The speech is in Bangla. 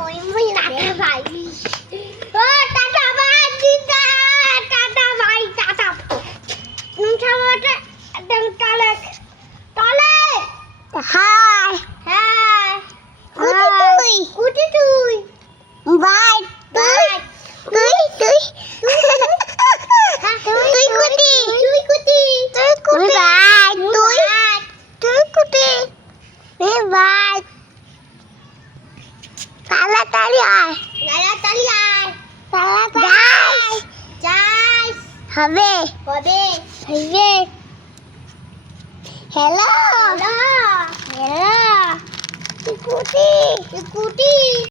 ওই মুই টাটা ভাই ও টাটা ভাই দিদা টাটা ভাই টাটা মুঠাটা একদম তলে তলে হাই হাই কুটি তুই ভাই তুই তুই তুই তুই কুটি তুই কুটি তুই কুটি ভাই তুই তুই কুটি এ ভাই তাড়াতাড়ি আয় তাড়াতাড়ি আয় তাড়াতাড়ি যাই হবে হবে হবে হ্যালো হ্যালো হ্যালো কুটি কুটি